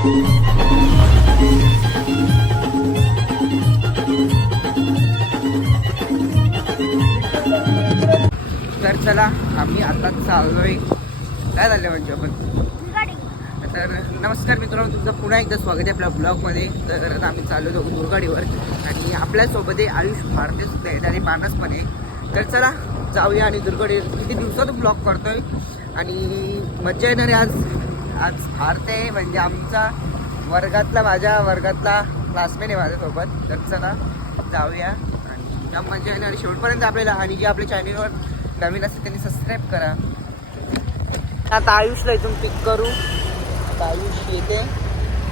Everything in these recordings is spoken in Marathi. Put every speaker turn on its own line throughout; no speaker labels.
तर चला आम्ही आता चाललोय. काय झालं म्हणजे आपण? तर नमस्कार मित्रांनो तुमचं पुन्हा एकदा स्वागत आहे आपल्या ब्लॉगमध्ये. तर आम्ही चाललो होतो दुर्गाडीवर. आणि आपल्यासोबत आहे आयुष भारते सुद्धा येणारे मानस पण आहे. तर चला जाऊया आणि दुर्गाडी किती दिवसातून ब्लॉग करतोय. आणि मज्जा येणार आहे आज. आज भारत आहे म्हणजे आमचा वर्गातला माझ्या वर्गातला क्लासमेट आहे माझ्यासोबत. तर चला जाऊया. आणि जाम मजा येणार. शेवटपर्यंत आपल्याला आणि जे आपल्या चॅनलवर नवीन असते त्यांनी सबस्क्राईब करा. आता आयुषला इथून पिक करू. आता आयुष येते.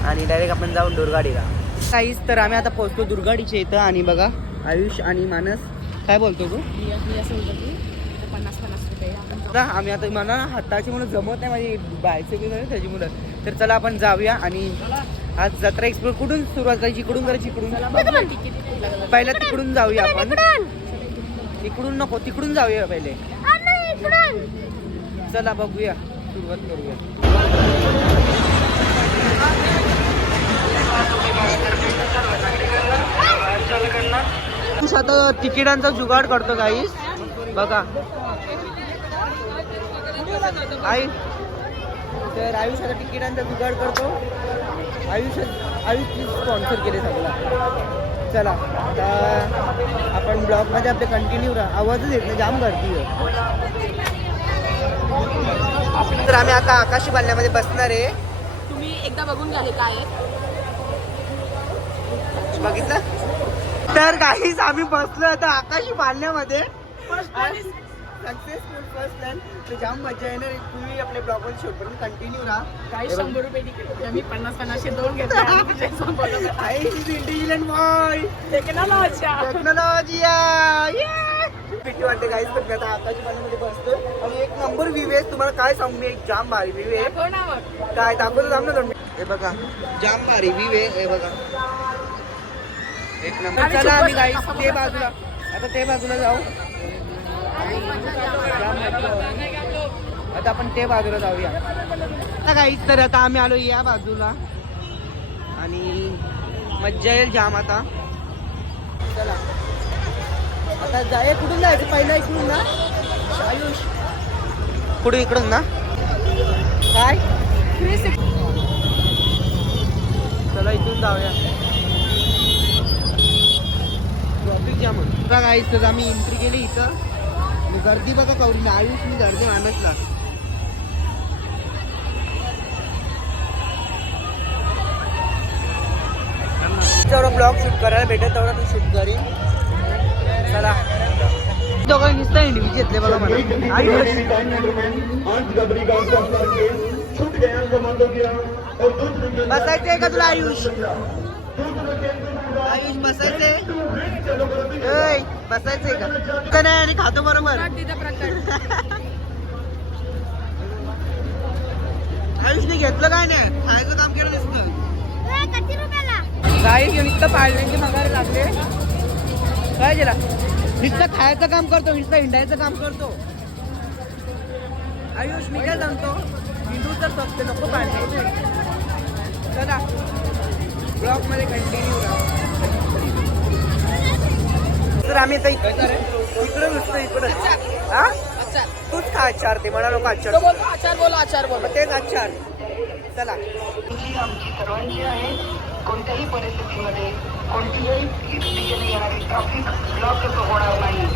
आणि डायरेक्ट आपण जाऊन दुर्गाडीला. काहीच तर आम्ही आता पोहोचतो दुर्गाडीच्या इथं. आणि बघा आयुष आणि मानस. काय बोलतो तू?
पन्नास पन्नास रुपये आपण
आता आम्ही आता मला हाताची म्हणून जमत नाही माझी बायचे बी नाही त्याची मुलं. तर चला आपण जाऊया आणि आज जत्रा एक्सप्लोर कुठून सुरुवात करायची इकडून करायची इकडून? पहिला तिकडून जाऊया आपण. इकडून नको तिकडून जाऊया पहिले. चला बघूया. सुरुवात करूया. आता तिकिटांचा जुगाड करतो काहीच बघा. आई तर आयुष आता तिकिटांचा जुगाड करतो. आयुष आयुषची स्पॉन्सर केले सगळं. चला आता आपण ब्लॉगमध्ये आपले कंटिन्यू राहा. आवाजच येत नाही जाम गर्दी आहे. तर आम्ही आता आकाशी बालण्यामध्ये बसणार आहे.
तुम्ही एकदा बघून घ्या काय
बघितलं? तर काहीच आम्ही बसलो आता आकाशी बांधण्यामध्ये सक्सेसफुल फर्स्ट प्लॅन तर जाम मजा येणार. तुम्ही आपल्या ब्लॉगवर शेवटपर्यंत कंटिन्यू राहा.
काही शंभर रुपये तिकीट होते मी पन्नास पन्नासशे दोन घेतले. आणि.
I intelligent boy
technology.
Technology भीती वाटते काहीच पण आता आकाशी बांधण्यामध्ये बसतोय. आणि एक नंबर व्ह्यू आहे. तुम्हाला काय सांगू मी? एक जाम भारी व्ह्यू आहे.
दाखव ना मग.
काय दाखवतो थांब ना मिनिट. हे बघा जाम भारी व्ह्यू आहे. हे बघा. एक नंबर
आम्ही
चला आम्ही. गाईस ते बाजूला. आता ते बाजूला जाऊ. जाम. आता आपण ते बाजूला जाऊया. आता काहीच तर आता आम्ही आलो या बाजूला. आणि मज्जा येईल जाम आता. चला. आता जाय कुठून जायचं? पहिला इकडून ना? आयुष. कुठे इकडून ना? काय? चला इथून जाऊया. ट्रॉफिक जाम बघा इथं आम्ही एंट्री केली इथं. गर्दी बघा कवरी आयुष मी गर्दी मानसला तेवढं ब्लॉग शूट करायला भेटेल तेवढा मी शूट करीन चला. दोघांनी नुसतं इंडिव्हिज घेतले मला मला आयुष बसायचंय का तुला आयुष? आयुष बसायचंय. का? नाही आणि खातो बरोबर. आयुषने घेतलं काय नाही? खायचं काम केलं दिसतं काय घेऊन इतकं पाळण्याचे मगारे लागले. काय गेला नुसतं खायचं काम करतो नुसतं हिंडायचं काम करतो. आयुष मी काय सांगतो? हिंदू तर फक्त नको पाळणे चला ब्लॉगमध्ये कंटिन्यू राहा. तर आम्ही आता इकडे नुसतं इकडं. हा?
अच्छा
तूच खा आचार ते म्हणा लोक आचार.
आचार बोला आचार बोल.
तेच आचार. चला.
आमची सर्वांची आहे कोणत्याही परिस्थितीमध्ये कोणतीही दिशेने येणारी ट्रॅफिक ब्लॉक होणार नाही.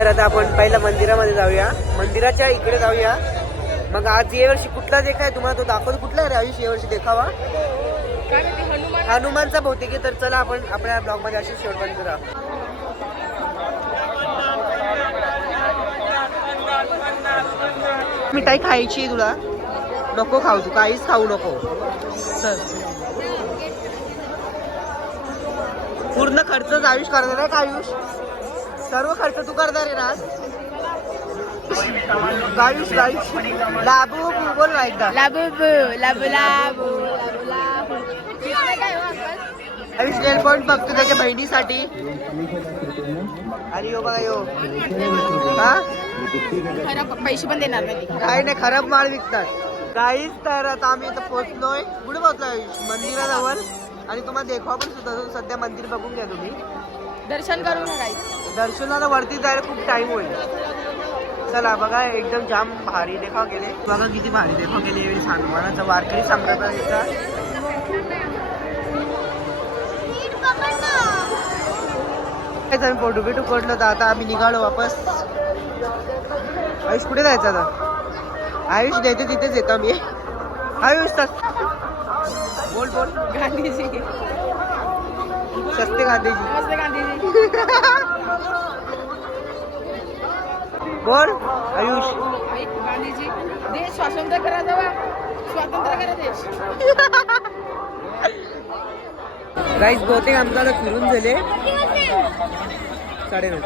तर आता आपण पहिला मंदिरामध्ये जाऊया. मंदिराच्या इकडे जाऊया. मग आज या वर्षी कुठला देख आहे? तुम्हाला तो दाखवतो कुठला आयुष या वर्षी देखावा. हनुमानचा बहुतेक आहे तर चला आपण आपल्या ब्लॉगमध्ये अशी शेवटपर्यंत राहा. मिठाई खायची तुला? नको खाऊ तू काहीच खाऊ नको. चल. पूर्ण खर्च आयुष करणार आहे का आयुष? सर्व खर्च तू करणार आहे ना आयुष आयुष. लाबू बोल ना एकदा.
लाबू लाबू लाबू लाबू लाबू तिकडे काय हो अंकल?
आयुष पॉइंट बघतो त्याच्या बहिणीसाठी. आणि यो बघा यो. हा?
पैसे पण देणार नाही.
काय नाही खराब माल विकतात. काहीच तर आता आम्ही इथं पोहोचलोय. कुठे पोहोचलोय मंदिराजवळ. आणि तुम्हाला देखवा पण सुद्धा सध्या मंदिर बघून घ्या तुम्ही.
दर्शन करून.
दर्शनाला वरती जायला खूप टाइम होईल. चला बघा एकदम जाम भारी देखाव केले. बघा किती भारी देखाव केले. हनुमानाचा वारकरी संप्रदायाचा काहीच आम्ही फोटो बिटू पडलो तर आता आम्ही निघालो वापस. आयुष कुठे जायचं आता? आयुष द्यायचं तिथेच येतो मी आयुष बोल बोल.
गांधीजी.
सस्ते गांधीजी.
गांधीजी.
बोल आयुष.
गांधीजी. देश स्वातंत्र्य करा जावा स्वातंत्र्य करा देश.
गाईज बहुतेक आमचा आता फिरून झाले. साडेनऊ.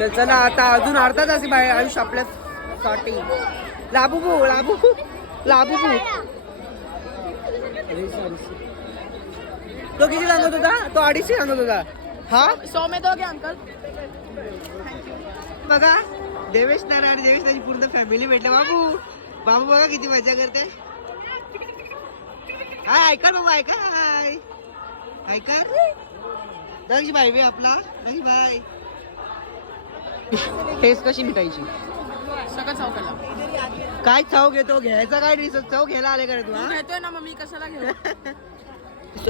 तर चला आता अजून अर्धा तास बाहेर आयुष आपल्यासाठी लाबू भू लाबू. लाबू भू तो किती सांगत होता? तो अडीचशे सांगत होता. हा?
सौ में दोगे अंकल.
बघा देवेश नारा आणि देवेश नारायण पूर्ण फॅमिली भेटले. बाबू बाबू बघा किती मजा करते. हाय ऐका बाबा ऐका हाय ऐका दक्ष भाई बे आपला. दक्ष भाई टेस्ट कशी मिटायची?
सगळं चौकाला
काय चव घेतो? घ्यायचा काय नाही? चव घ्यायला आले का रे तू हा?
घेतोय ना मग मी कशाला घेऊ?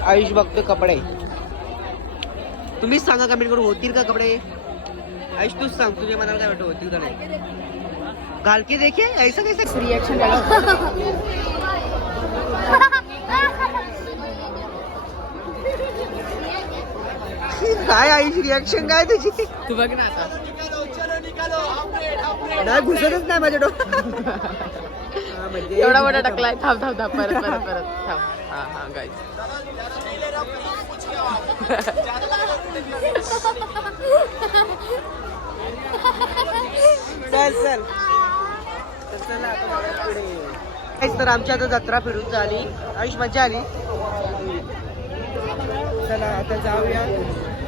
आयुष बघतो कपडे. तुम्हीच सांगा कमेंट करून होतील का कपडे? आयुष तूच सांग तुझ्या मनाला काय वाटतं होतील का नाही? घाल के देखे ऐसा कैसा?
रिएक्शन
काय आयुष रिॲक्शन काय तुझी?
तू बघ ना आता.
नाही घुसतच नाही माझ्या डोक्यात
एवढा मोठा टाकलाय थांब थांब थांब परत परत परत थांब. हा हा गाईज
चल. काहीच तर आमची आता जत्रा फिरून झाली. आयुष मजा आली. चला आता जाऊया.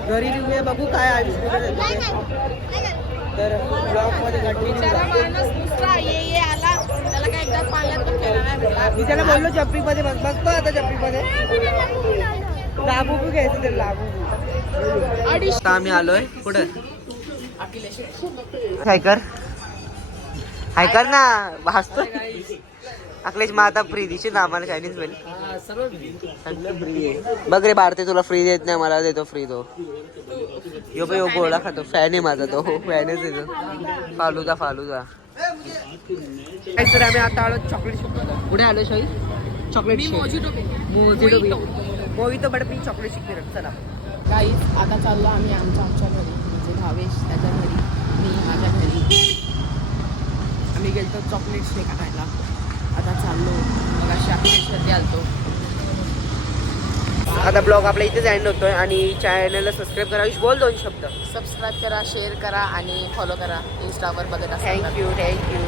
घरी निघूया बघू काय आयुष कुठे जातोय. तर ब्लॉगमध्ये
बिचारा
कंटिन्यू
माणूस नुसता ये ये आला. त्याला काय एकदा पाण्यात पण खेळला नाही भेटला
मी त्याला बोललो जप्पी मध्ये बघ बघतो आता जप्पी मध्ये लाबू घ्यायचं ते लाबू
अडीच
आता आम्ही आलोय कुठं
अखिलेश.
हाय कर. हाय कर ना भासतो अखिलेश मग आता फ्री दिशी ना आम्हाला चायनीज मिळेल बघ रे भारती तुला फ्री देत नाही मला देतो फ्री तो. यो पण यो गोळा खातो. फॅन आहे माझा तो. फॅनच येतो फालुदा फालुदा तर आम्ही आता आलो चॉकलेट शेक कुठे आलो शाही? Chocolate
mojito mojito.
बट मी चॉकलेट चला.
आता चाललो आम्ही आमच्या आमच्या घरी. म्हणजे भावेश त्याच्या घरी. मी माझ्या घरी. आम्ही गेलतो चॉकलेट शेक आणायला. आता चाललो. मग अशी अखिलेश्वरती आलतो.
आता ब्लॉग आपल्या इथेच एंड होतोय आणि चॅनलला सबस्क्राईब करा. बोल दोन शब्द.
सबस्क्राईब करा शेअर करा आणि फॉलो करा. इंस्टावर बघत.
Thank you thank you